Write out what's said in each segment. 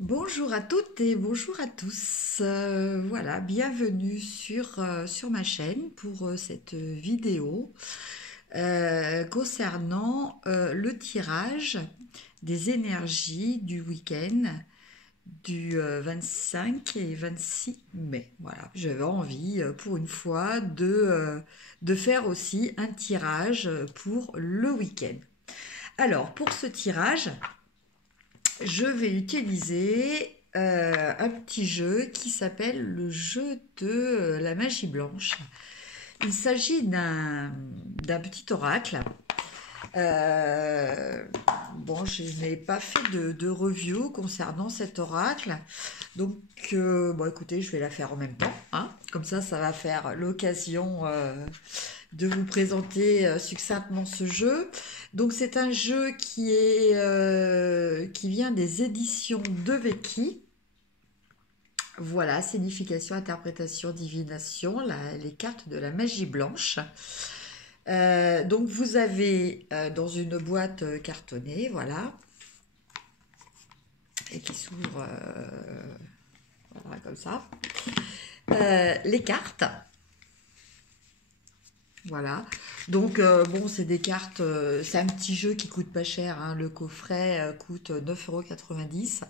Bonjour à toutes et bonjour à tous. Voilà, bienvenue sur ma chaîne pour cette vidéo concernant le tirage des énergies du week-end du 25 et 26 mai. Voilà, j'avais envie pour une fois de faire aussi un tirage pour le week-end. Alors, pour ce tirage, je vais utiliser un petit jeu qui s'appelle le jeu de la magie blanche. Il s'agit d'un petit oracle. Euh, bon, je n'ai pas fait de review concernant cet oracle. Donc, bon, écoutez, je vais la faire en même temps, hein. Comme ça va faire l'occasion de vous présenter succinctement ce jeu. Donc, c'est un jeu qui vient des éditions de Vecchi. Voilà, signification, interprétation, divination, les cartes de la magie blanche. Donc vous avez dans une boîte cartonnée, voilà, et qui s'ouvre voilà, comme ça, les cartes. Voilà, donc bon, c'est des cartes, c'est un petit jeu qui coûte pas cher, hein. Le coffret coûte 9,90 €.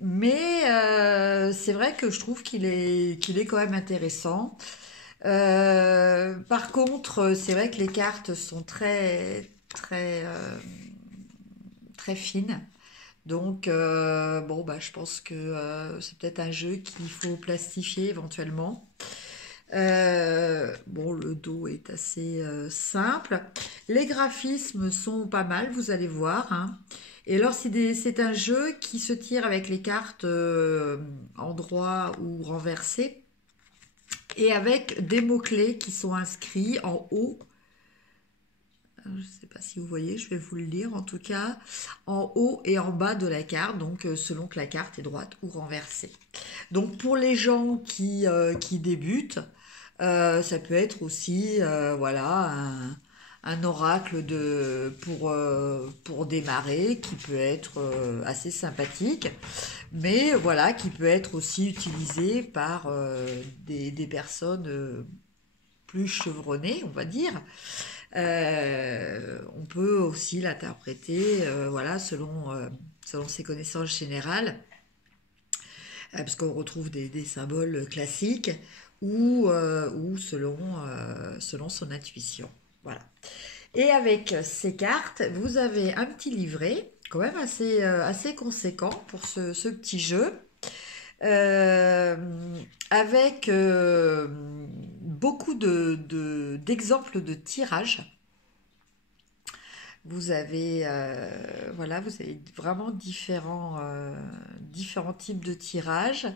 Mais c'est vrai que je trouve qu'il est quand même intéressant. Par contre, c'est vrai que les cartes sont très fines. Donc, bon, bah, je pense que c'est peut-être un jeu qu'il faut plastifier éventuellement. Bon, le dos est assez simple. Les graphismes sont pas mal, vous allez voir, hein. Et alors, c'est un jeu qui se tire avec les cartes endroit ou renversées et avec des mots-clés qui sont inscrits en haut. Je ne sais pas si vous voyez, je vais vous le lire en tout cas, en haut et en bas de la carte, donc selon que la carte est droite ou renversée. Donc pour les gens qui débutent, ça peut être aussi voilà, un oracle pour démarrer qui peut être assez sympathique, mais voilà, qui peut être aussi utilisé par des personnes plus chevronnées, on va dire. On peut aussi l'interpréter voilà, selon ses connaissances générales, parce qu'on retrouve des symboles classiques ou selon son intuition. Voilà. Et avec ces cartes, vous avez un petit livret, quand même assez conséquent pour ce petit jeu, euh, avec beaucoup d'exemples de tirages. Vous avez, voilà, vous avez vraiment différents types de tirages.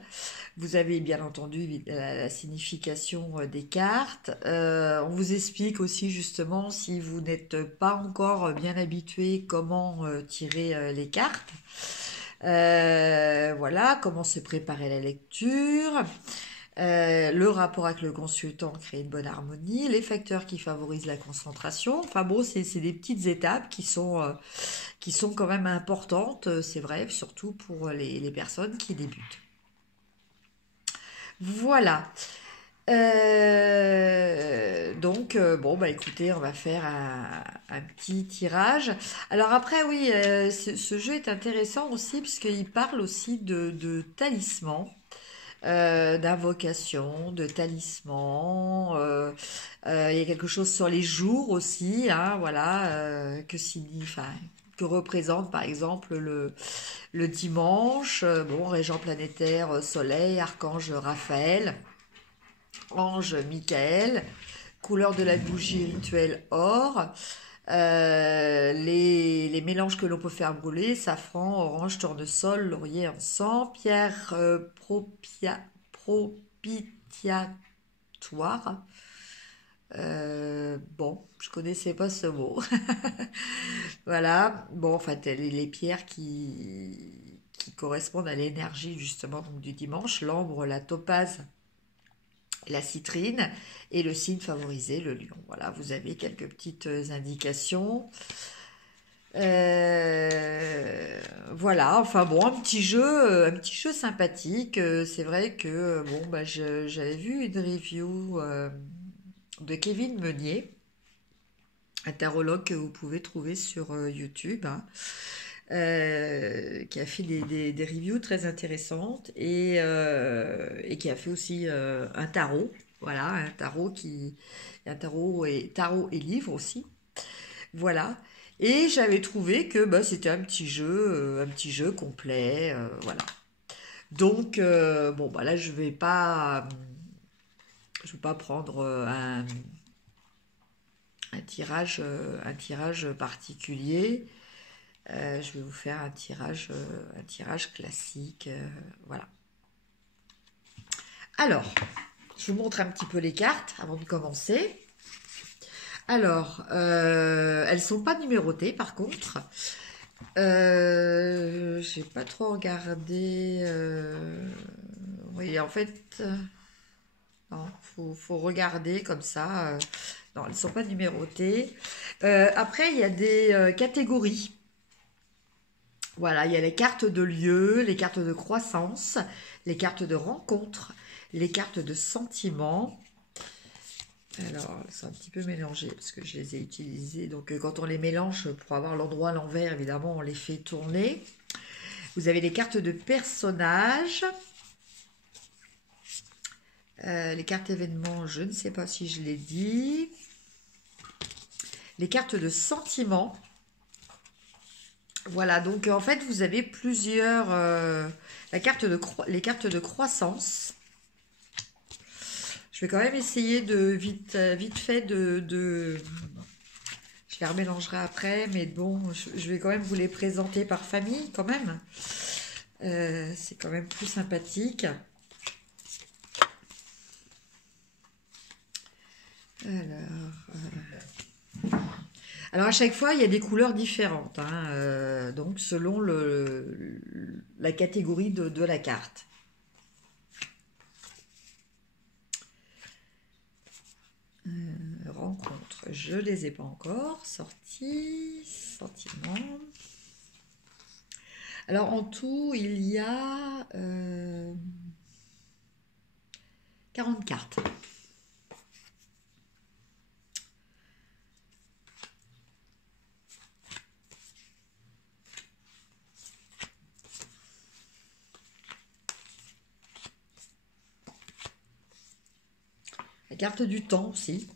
Vous avez bien entendu la signification des cartes. On vous explique aussi justement, si vous n'êtes pas encore bien habitué, comment tirer les cartes. Voilà, comment se préparer à la lecture. Le rapport avec le consultant crée une bonne harmonie, les facteurs qui favorisent la concentration. Enfin bon, c'est des petites étapes qui sont quand même importantes, c'est vrai, surtout pour les personnes qui débutent. Voilà. Donc, bon, bah écoutez, on va faire un petit tirage. Alors après, oui, ce jeu est intéressant aussi parce qu'il parle aussi de talismans, d'invocation, de talisman. Il y a quelque chose sur les jours aussi, hein, voilà, que représente par exemple le dimanche. Bon, régent planétaire, soleil, archange Raphaël, ange Michael, couleur de la bougie rituelle or. Les mélanges que l'on peut faire brûler, safran, orange, tournesol, laurier, encens, pierre propitiatoire. Bon, je connaissais pas ce mot. Voilà, bon, en fait, les pierres qui correspondent à l'énergie justement donc, du dimanche, l'ambre, la topaze, la citrine et le signe favorisé, le lion. Voilà, vous avez quelques petites indications. Voilà, enfin bon, un petit jeu sympathique. C'est vrai que bon, bah, j'avais vu une review de Kevin Meunier, un tarologue que vous pouvez trouver sur YouTube, hein, qui a fait des reviews très intéressantes et qui a fait aussi un tarot. Voilà, un tarot et livre aussi. Voilà. Et j'avais trouvé que bah, c'était un petit jeu complet, voilà. Donc bon bah là je vais pas prendre un tirage particulier. Je vais vous faire un tirage classique, voilà. Alors, je vous montre un petit peu les cartes avant de commencer. Alors, elles sont pas numérotées par contre. J'ai pas trop regardé. Oui, en fait, non, faut regarder comme ça. Non, elles sont pas numérotées. Après, il y a des catégories. Voilà, il y a les cartes de lieu, les cartes de croissance, les cartes de rencontre, les cartes de sentiment. Alors, c'est un petit peu mélangé parce que je les ai utilisées. Donc, quand on les mélange pour avoir l'endroit à l'envers, évidemment, on les fait tourner. Vous avez les cartes de personnages. Les cartes événements, je ne sais pas si je l'ai dit. Les cartes de sentiments. Voilà, donc en fait, vous avez plusieurs... les cartes de croissance. Je vais quand même essayer de vite fait je les remélangerai après, mais bon, je vais quand même vous les présenter par famille quand même. C'est quand même plus sympathique. Alors à chaque fois, il y a des couleurs différentes, hein, donc selon la catégorie de la carte. Rencontre, je ne les ai pas encore sortis. Sentiment. Alors en tout, il y a 40 cartes. La carte du temps aussi.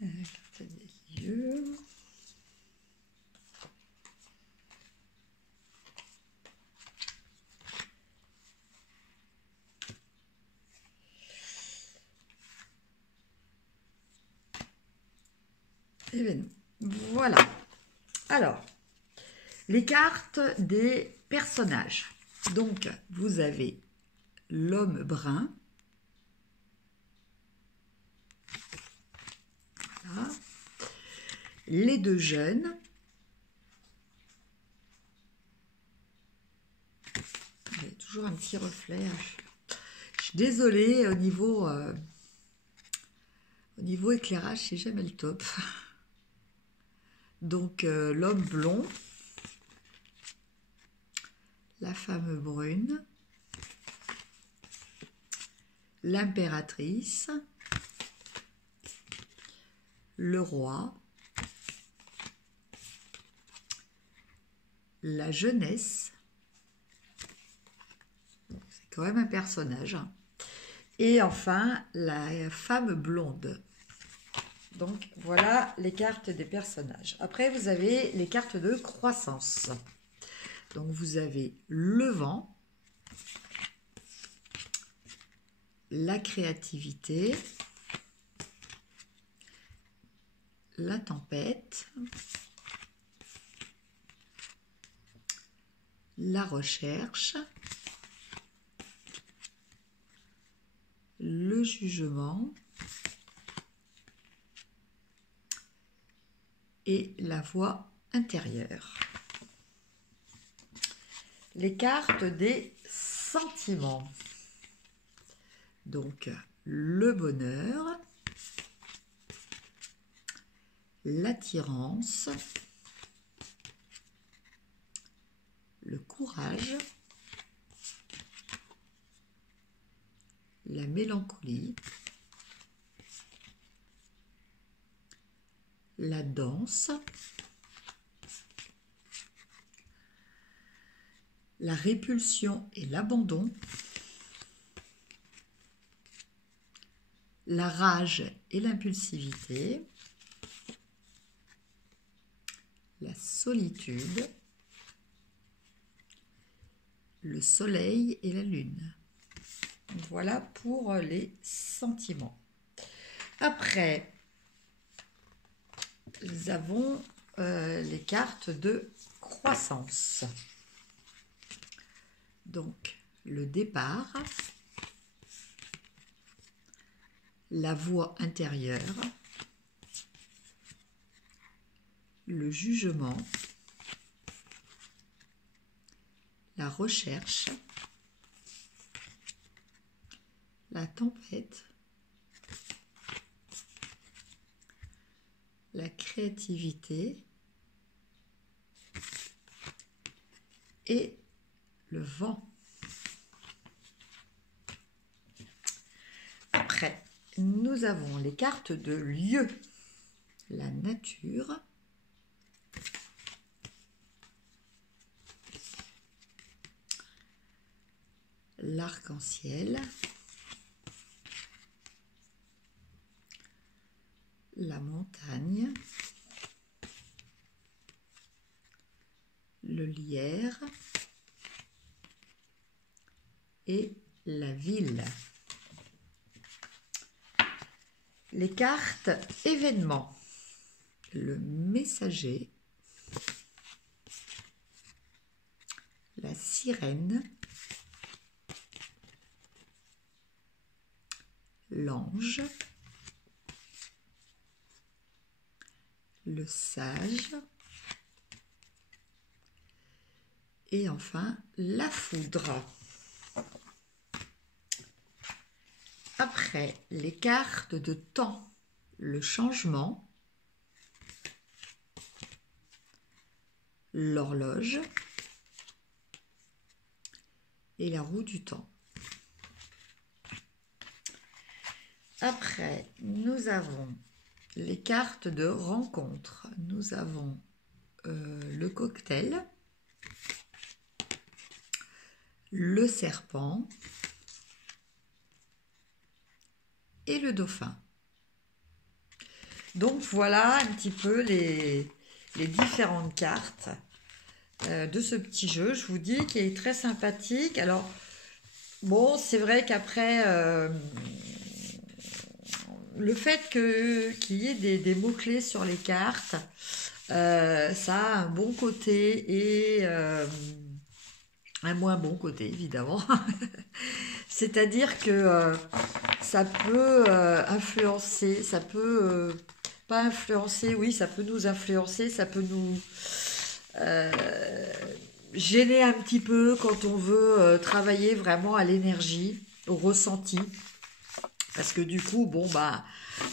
Carte des lieux. Événement. Voilà. Alors, les cartes des personnages. Donc, vous avez l'homme brun. Voilà. Les deux jeunes. Il y a toujours un petit reflet. Je suis désolée, au niveau éclairage, c'est jamais le top. Donc, l'homme blond. La femme brune. L'impératrice. Le roi. La jeunesse. C'est quand même un personnage. Et enfin, la femme blonde. Donc, voilà les cartes des personnages. Après, vous avez les cartes de croissance. Donc, vous avez le vent, la créativité, la tempête, la recherche, le jugement et la voix intérieure. Les cartes des sentiments. Donc, le bonheur, l'attirance, le courage, la mélancolie, la danse, la répulsion et l'abandon, la rage et l'impulsivité, la solitude, le soleil et la lune. Voilà pour les sentiments. Après, nous avons les cartes de croissance. Donc, le départ, la voix intérieure, le jugement, la recherche, la tempête, la créativité et le vent. Après, nous avons les cartes de lieu, la nature, l'arc-en-ciel, la montagne, le lierre et la ville. Les cartes événements, le messager, la sirène, l'ange, le sage et enfin la foudre. Après, les cartes de temps, le changement, l'horloge et la roue du temps. Après, nous avons les cartes de rencontre. Nous avons le cocktail, le serpent et le dauphin. Donc voilà un petit peu les différentes cartes de ce petit jeu. Je vous dis qu'il est très sympathique. Alors, bon, c'est vrai qu'après, le fait qu'il y ait des mots-clés sur les cartes, ça a un bon côté et un moins bon côté, évidemment. C'est-à-dire que ça peut influencer, ça peut pas influencer, oui, ça peut nous influencer, ça peut nous gêner un petit peu quand on veut travailler vraiment à l'énergie, au ressenti. Parce que du coup, bon, bah,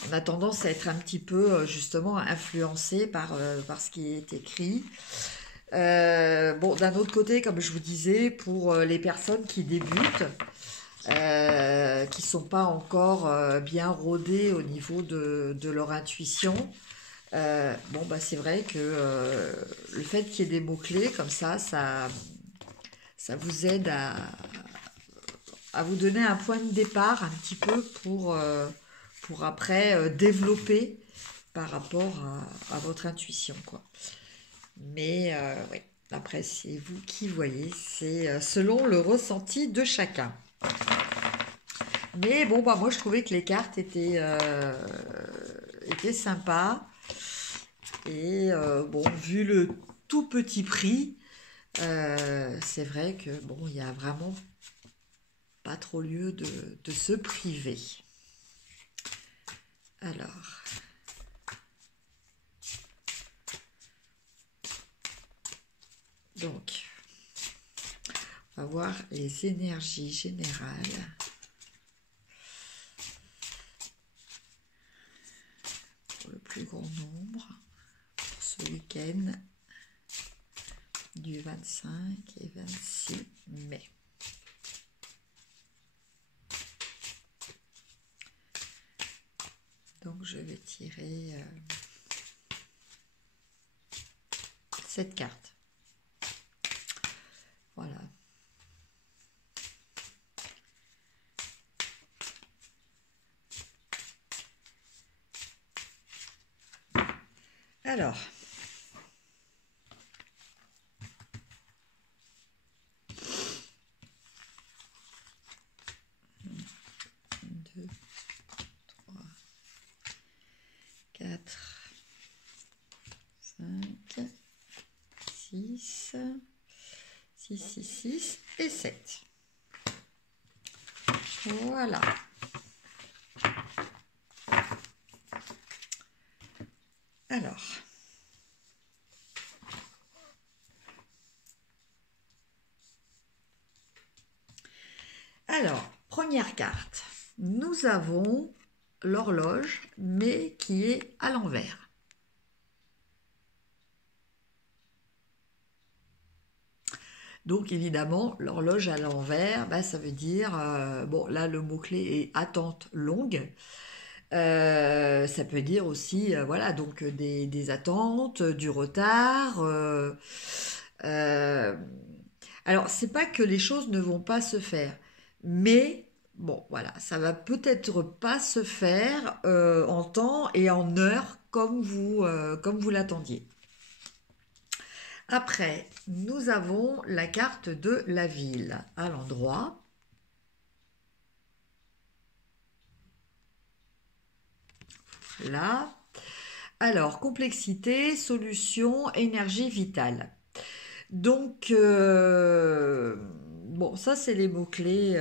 on a tendance à être un petit peu justement influencé par ce qui est écrit. Bon, d'un autre côté, comme je vous disais, pour les personnes qui débutent, qui sont pas encore bien rodées au niveau de leur intuition, bon, bah, c'est vrai que le fait qu'il y ait des mots-clés comme ça vous aide à vous donner un point de départ un petit peu pour après développer par rapport à votre intuition, quoi. Mais oui, après c'est vous qui voyez, c'est selon le ressenti de chacun. Mais bon, bah moi je trouvais que les cartes étaient sympas. Et bon, vu le tout petit prix, c'est vrai que bon, il y a vraiment pas trop lieu de se priver. Alors, Donc, on va voir les énergies générales pour le plus grand nombre pour ce week-end du 25 et 26 mai. Donc, je vais tirer cette carte. Voilà. Alors, deux, trois, 4, 5, 6, 6 et 7. Voilà. Alors, première carte. Nous avons l'horloge, mais qui est à l'envers. Donc évidemment, l'horloge à l'envers, bah, ça veut dire, bon là le mot-clé est attente longue. Ça peut dire aussi, voilà, donc des attentes, du retard. Alors, c'est pas que les choses ne vont pas se faire, mais bon, voilà, ça va peut-être pas se faire en temps et en heure comme vous l'attendiez. Après, nous avons la carte de la ville à l'endroit. Là. Alors, complexité, solution, énergie vitale. Donc, bon, ça c'est les mots-clés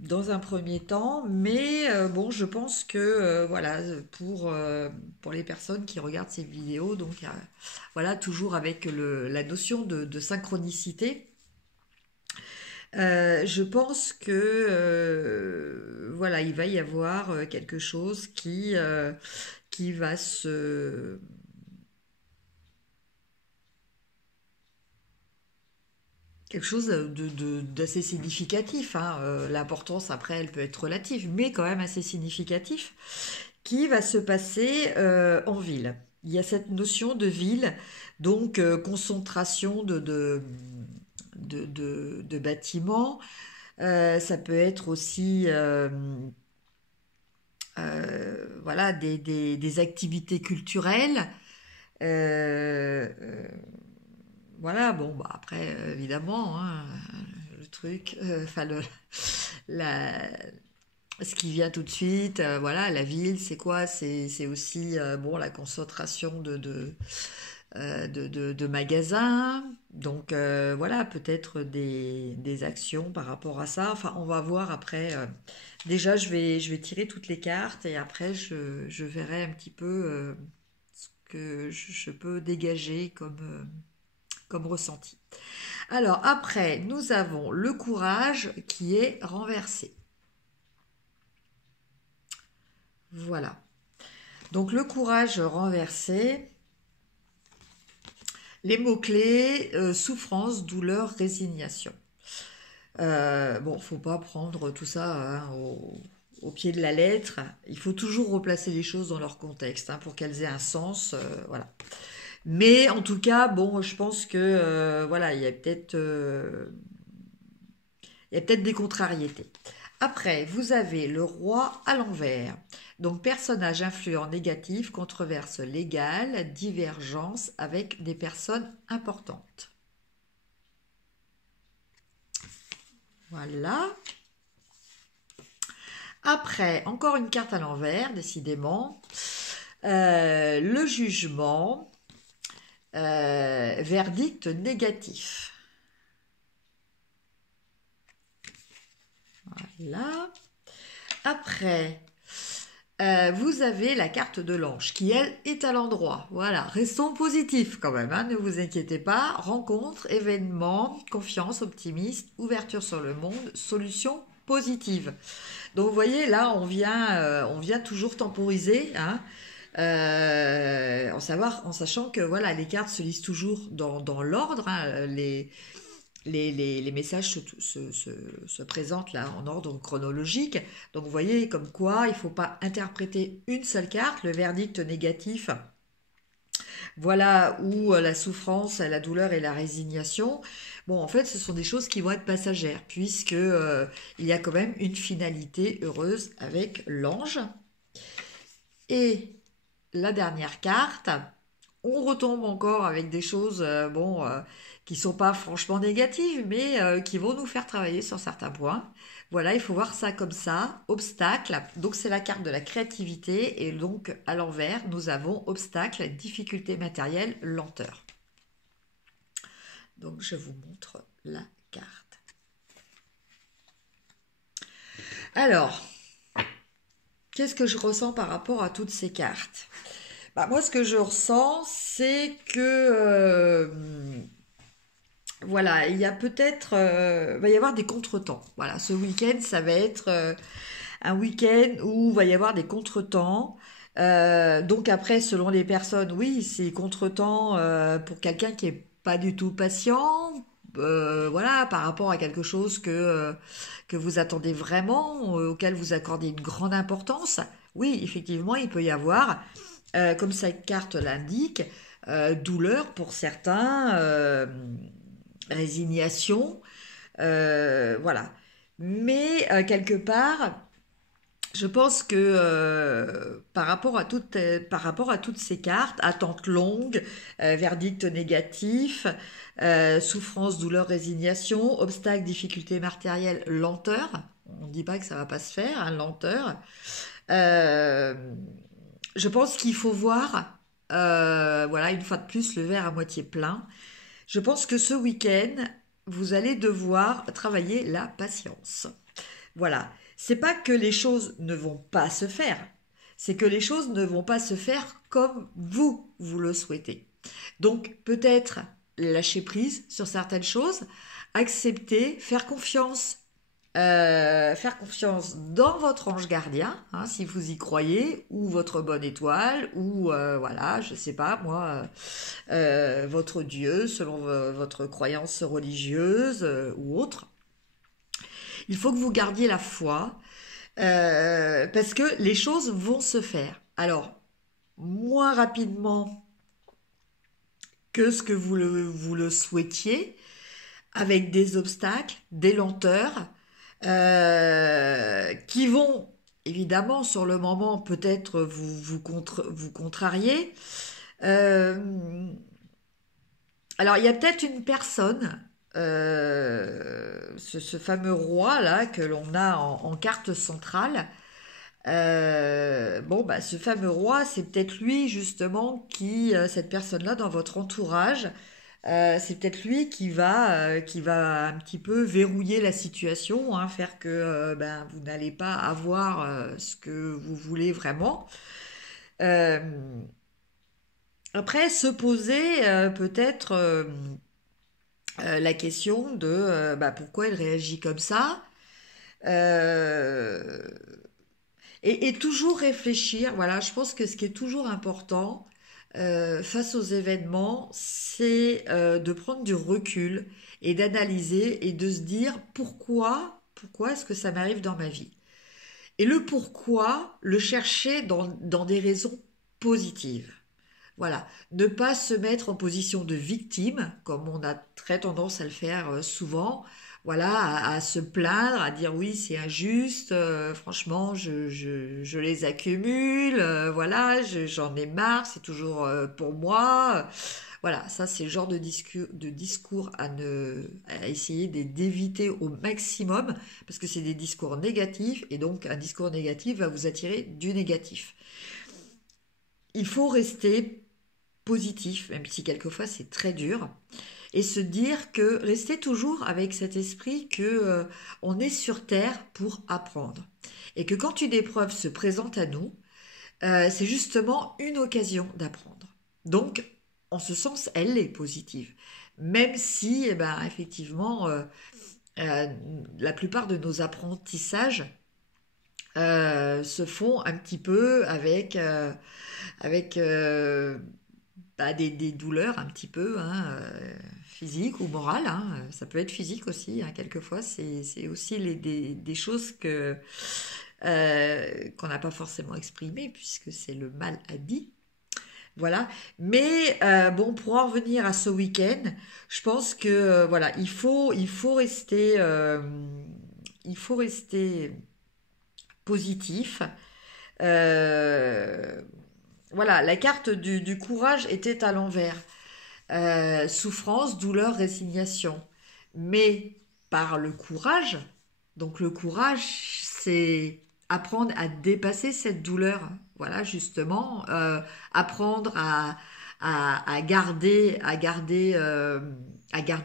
dans un premier temps, mais bon, je pense que voilà, pour les personnes qui regardent ces vidéos, donc voilà, toujours avec la notion de synchronicité. Je pense que voilà, il va y avoir quelque chose qui va se quelque chose d'assez significatif, hein. L'importance après elle peut être relative, mais quand même assez significatif, qui va se passer en ville. Il y a cette notion de ville, donc concentration de bâtiments. Ça peut être aussi voilà, des activités culturelles. Euh, euh, voilà, bon, bah après, évidemment, hein, le truc, enfin, la, ce qui vient tout de suite, voilà, la ville, c'est quoi? C'est aussi, bon, la concentration de magasins. Donc, voilà, peut-être des actions par rapport à ça. Enfin, on va voir après. Déjà, je vais tirer toutes les cartes et après, je verrai un petit peu ce que je peux dégager comme ressenti. Alors après, nous avons le courage qui est renversé. Voilà. Donc le courage renversé, les mots-clés, souffrance, douleur, résignation. Bon, faut pas prendre tout ça hein, au pied de la lettre. Il faut toujours replacer les choses dans leur contexte hein, pour qu'elles aient un sens. Voilà. Mais en tout cas, bon, je pense que voilà, il y a peut-être des contrariétés. Après, vous avez le roi à l'envers. Donc, personnage influent négatif, controverse légale, divergence avec des personnes importantes. Voilà. Après, encore une carte à l'envers, décidément. Le jugement, verdict négatif. Voilà. Après, vous avez la carte de l'ange qui, elle, est à l'endroit. Voilà, restons positifs quand même, hein, ne vous inquiétez pas. Rencontre, événement, confiance, optimisme, ouverture sur le monde, solution positive. Donc vous voyez, là, on vient toujours temporiser, hein, en sachant que voilà, les cartes se lisent toujours dans l'ordre, hein, les messages se présentent là en ordre chronologique. Donc vous voyez comme quoi il ne faut pas interpréter une seule carte, le verdict négatif. Voilà où la souffrance, la douleur et la résignation. Bon, en fait, ce sont des choses qui vont être passagères, puisque il y a quand même une finalité heureuse avec l'ange. Et la dernière carte, on retombe encore avec des choses qui sont pas franchement négatives, mais qui vont nous faire travailler sur certains points. Voilà, il faut voir ça comme ça. Obstacle, donc c'est la carte de la créativité, et donc à l'envers, nous avons obstacle, difficulté matérielle, lenteur. Donc je vous montre la carte. Alors, qu'est-ce que je ressens par rapport à toutes ces cartes? Bah, moi, ce que je ressens, c'est que voilà, il y a peut-être, va y avoir des contretemps. Voilà, ce week-end, ça va être un week-end où va y avoir des contretemps. Donc après, selon les personnes, oui, c'est contretemps pour quelqu'un qui est pas du tout patient. Voilà, par rapport à quelque chose que vous attendez vraiment, auquel vous accordez une grande importance. Oui, effectivement, il peut y avoir, comme cette carte l'indique, douleur pour certains, résignation, voilà. Mais quelque part, je pense que par rapport à toutes ces cartes, attente longue, verdict négatif, souffrance, douleur, résignation, obstacle, difficulté matérielle, lenteur. On ne dit pas que ça va pas se faire, hein, lenteur. Euh, je pense qu'il faut voir, voilà, une fois de plus, le verre à moitié plein. Je pense que ce week-end, vous allez devoir travailler la patience. Voilà. C'est pas que les choses ne vont pas se faire, c'est que les choses ne vont pas se faire comme vous le souhaitez. Donc peut-être lâcher prise sur certaines choses, accepter, faire confiance dans votre ange gardien, hein, si vous y croyez, ou votre bonne étoile, ou voilà, je sais pas moi, votre Dieu, selon votre croyance religieuse ou autre. Il faut que vous gardiez la foi, parce que les choses vont se faire. Alors, moins rapidement que ce que vous le souhaitiez, avec des obstacles, des lenteurs, qui vont évidemment sur le moment peut-être vous contrarier. Euh, alors il y a peut-être une personne, ce fameux roi là que l'on a en carte centrale. Bon, bah, ce fameux roi, c'est peut-être lui justement cette personne-là dans votre entourage, c'est peut-être lui qui va un petit peu verrouiller la situation, hein, faire que ben, vous n'allez pas avoir ce que vous voulez vraiment. Euh, Après, se poser peut-être la question de bah, pourquoi elle réagit comme ça. Euh, et toujours réfléchir, voilà, je pense que ce qui est toujours important face aux événements, c'est de prendre du recul et d'analyser et de se dire pourquoi est-ce que ça m'arrive dans ma vie? Et le pourquoi, le chercher dans des raisons positives. Voilà, ne pas se mettre en position de victime, comme on a très tendance à le faire souvent, voilà, à se plaindre, à dire oui, c'est injuste, franchement, je les accumule, voilà, j'en ai marre, c'est toujours pour moi. Voilà, ça c'est le genre de discours à essayer d'éviter au maximum, parce que c'est des discours négatifs, et donc un discours négatif va vous attirer du négatif. Il faut rester positif, même si quelquefois c'est très dur, et se dire que rester toujours avec cet esprit que on est sur terre pour apprendre et que quand une épreuve se présente à nous, c'est justement une occasion d'apprendre. Donc, en ce sens, elle est positive. Même si, eh ben, effectivement, euh, la plupart de nos apprentissages se font un petit peu avec bah, des douleurs un petit peu hein, physiques ou morales. Hein. Ça peut être physique aussi, hein, quelquefois. C'est aussi des choses qu'on n'a pas forcément exprimées puisque c'est le mal à dit. Voilà. Mais bon, pour en revenir à ce week-end, je pense que voilà, il faut rester positif. Euh, voilà, la carte du courage était à l'envers. Souffrance, douleur, résignation. Mais par le courage, donc le courage, c'est apprendre à dépasser cette douleur. Voilà, justement, apprendre à garder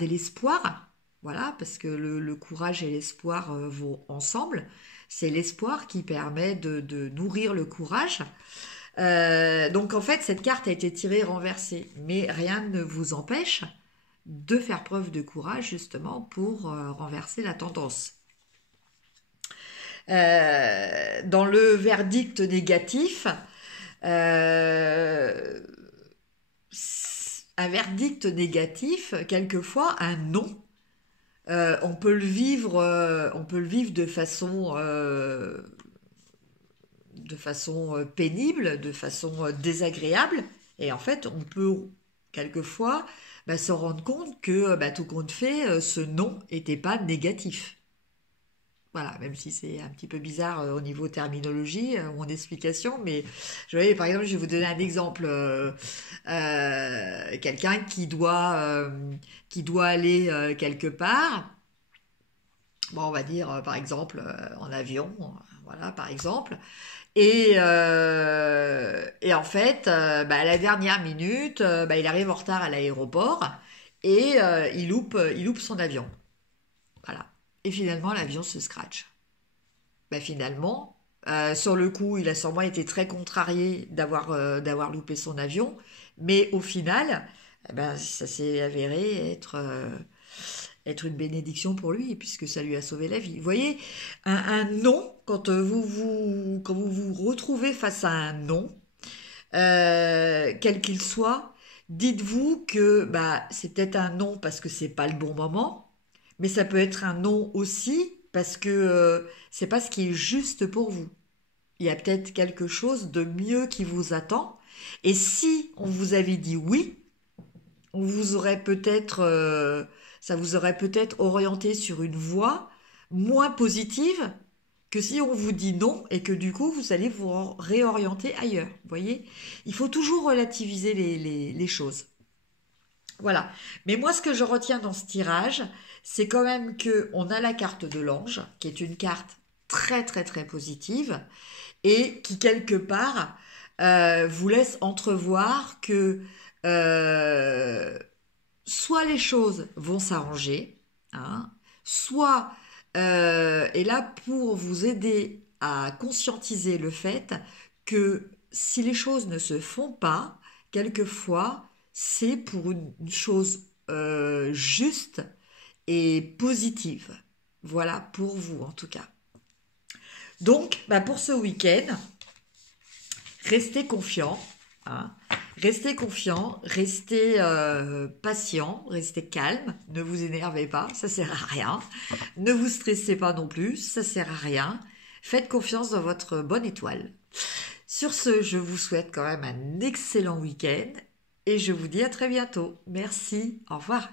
l'espoir. Voilà, parce que le courage et l'espoir vont ensemble. C'est l'espoir qui permet de nourrir le courage. Donc en fait, cette carte a été tirée renversée, mais rien ne vous empêche de faire preuve de courage justement pour renverser la tendance. Dans le verdict négatif, euh, un verdict négatif, quelquefois un non, on peut le vivre de façon pénible, de façon désagréable. Et en fait, on peut quelquefois bah, se rendre compte que bah, tout compte fait, ce non n'était pas négatif. Voilà, même si c'est un petit peu bizarre au niveau terminologie, mon explication, mais je vais, par exemple, je vais vous donner un exemple. Quelqu'un qui doit aller quelque part, bon, on va dire par exemple en avion, voilà, par exemple, et en fait, bah, à la dernière minute, bah, il arrive en retard à l'aéroport et il loupe son avion. Voilà. Et finalement, l'avion se scratch. Bah, finalement, sur le coup, il a sûrement été très contrarié d'avoir loupé son avion, mais au final, eh ben, ça s'est avéré être une bénédiction pour lui, puisque ça lui a sauvé la vie. Vous voyez, un non, quand vous vous retrouvez face à un non, quel qu'il soit, dites-vous que bah, c'est peut-être un non parce que c'est pas le bon moment, mais ça peut être un non aussi parce que c'est pas ce qui est juste pour vous. Il y a peut-être quelque chose de mieux qui vous attend. Et si on vous avait dit oui, on vous aurait peut-être, ça vous aurait peut-être orienté sur une voie moins positive que si on vous dit non et que du coup vous allez vous réorienter ailleurs. Vous voyez, il faut toujours relativiser les choses. Voilà. Mais moi, ce que je retiens dans ce tirage, c'est quand même que on a la carte de l'ange, qui est une carte très très très positive et qui quelque part vous laisse entrevoir que euh, soit les choses vont s'arranger, hein, soit et là pour vous aider à conscientiser le fait que si les choses ne se font pas, quelquefois c'est pour une chose juste et positive. Voilà pour vous en tout cas. Donc, bah, pour ce week-end, restez confiants, hein. Restez confiant, restez patient, restez calme, ne vous énervez pas, ça sert à rien. Ne vous stressez pas non plus, ça sert à rien. Faites confiance dans votre bonne étoile. Sur ce, je vous souhaite quand même un excellent week-end et je vous dis à très bientôt. Merci, au revoir.